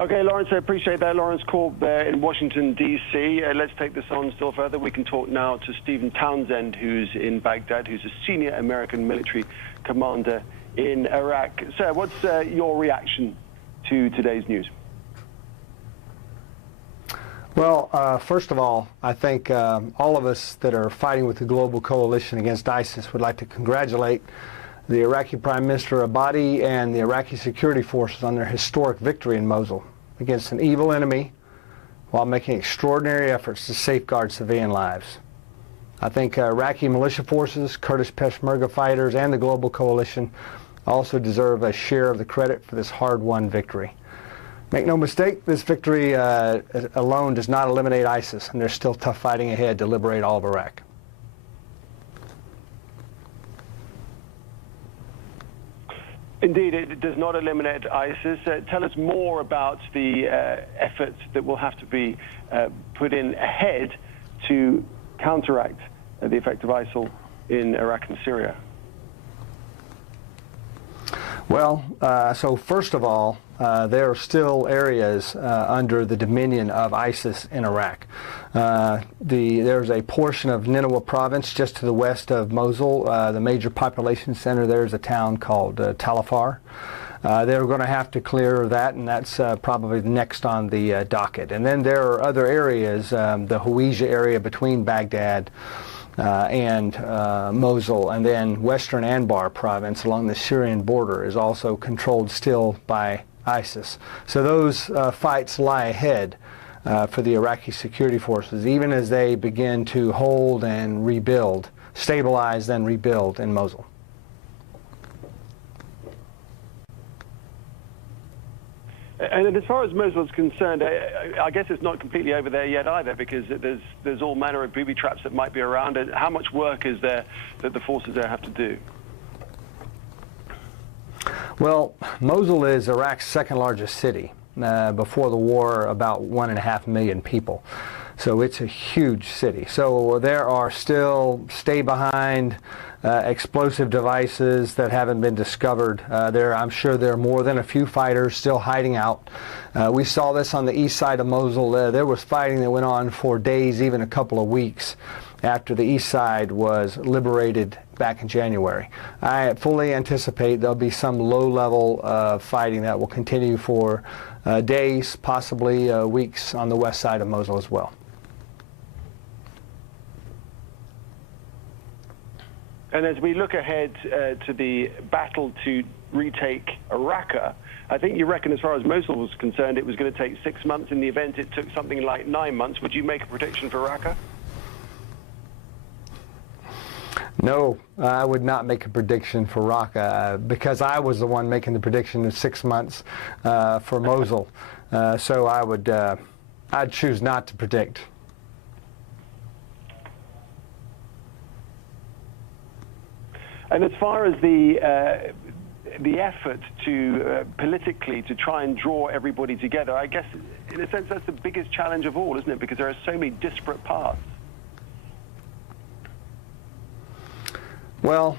Okay, Lawrence, I appreciate that. Lawrence Korb there in Washington, D.C. Let's take this on still further. We can talk now to Stephen Townsend, who's in Baghdad, who's a senior American military commander in Iraq. Sir, what's your reaction to today's news? Well, first of all, I think all of us that are fighting with the global coalition against ISIS would like to congratulate the Iraqi Prime Minister Abadi and the Iraqi security forces on their historic victory in Mosul against an evil enemy while making extraordinary efforts to safeguard civilian lives. I think Iraqi militia forces, Kurdish Peshmerga fighters, and the global coalition also deserve a share of the credit for this hard-won victory. Make no mistake, this victory alone does not eliminate ISIS, and there's still tough fighting ahead to liberate all of Iraq. Indeed, it does not eliminate ISIS. Tell us more about the efforts that will have to be put in ahead to counteract the effect of ISIL in Iraq and Syria. Well, so first of all, there are still areas under the dominion of ISIS in Iraq. There's a portion of Nineveh province just to the west of Mosul. The major population center there is a town called Tal Afar. They're going to have to clear that, and that's probably next on the docket. And then there are other areas, the Hawija area between Baghdad and Mosul, and then western Anbar province along the Syrian border is also controlled still by ISIS. So those fights lie ahead for the Iraqi security forces, even as they begin to hold and rebuild, stabilize and rebuild in Mosul. And as far as Mosul is concerned, I guess it's not completely over there yet either, because there's all manner of booby traps that might be around. How much work is there that the forces there have to do? Well, Mosul is Iraq's second largest city. Before the war, about 1.5 million people. So it's a huge city. So there are still stay-behind explosive devices that haven't been discovered. I'm sure there are more than a few fighters still hiding out. We saw this on the east side of Mosul. There was fighting that went on for days, even a couple of weeks, after the east side was liberated back in January. I fully anticipate there'll be some low-level fighting that will continue for days, possibly weeks on the west side of Mosul as well. And as we look ahead to the battle to retake Raqqa, I think you reckon as far as Mosul was concerned, it was going to take 6 months. In the event, it took something like 9 months. Would you make a prediction for Raqqa? No, I would not make a prediction for Raqqa because I was the one making the prediction of 6 months for Mosul. So I'd choose not to predict. And as far as the effort to politically to try and draw everybody together, I guess in a sense that's the biggest challenge of all, isn't it? Because there are so many disparate paths. Well,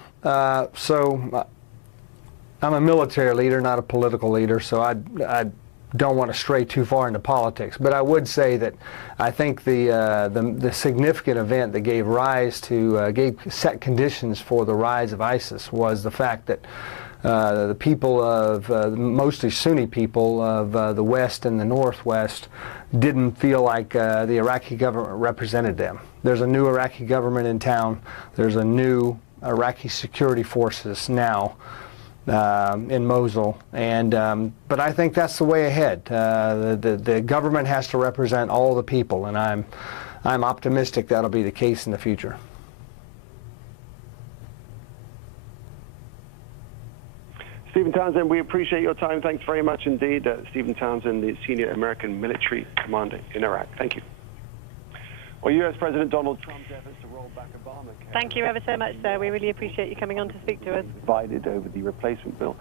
so I'm a military leader, not a political leader, so I don't want to stray too far into politics. But I would say that I think the significant event that gave rise to, set conditions for the rise of ISIS was the fact that the people of, mostly Sunni people of the West and the Northwest didn't feel like the Iraqi government represented them. There's a new Iraqi government in town. There's a new Iraqi security forces now in Mosul, and but I think that's the way ahead. The government has to represent all the people, and I'm optimistic that'll be the case in the future. Stephen Townsend, we appreciate your time. Thanks very much indeed. Stephen Townsend, the senior American military commander in Iraq. Thank you. Well, U.S. President Donald Trump's efforts to roll back Obamacare. Thank you ever so much, sir. We really appreciate you coming on to speak to us. Divided over the replacement bill.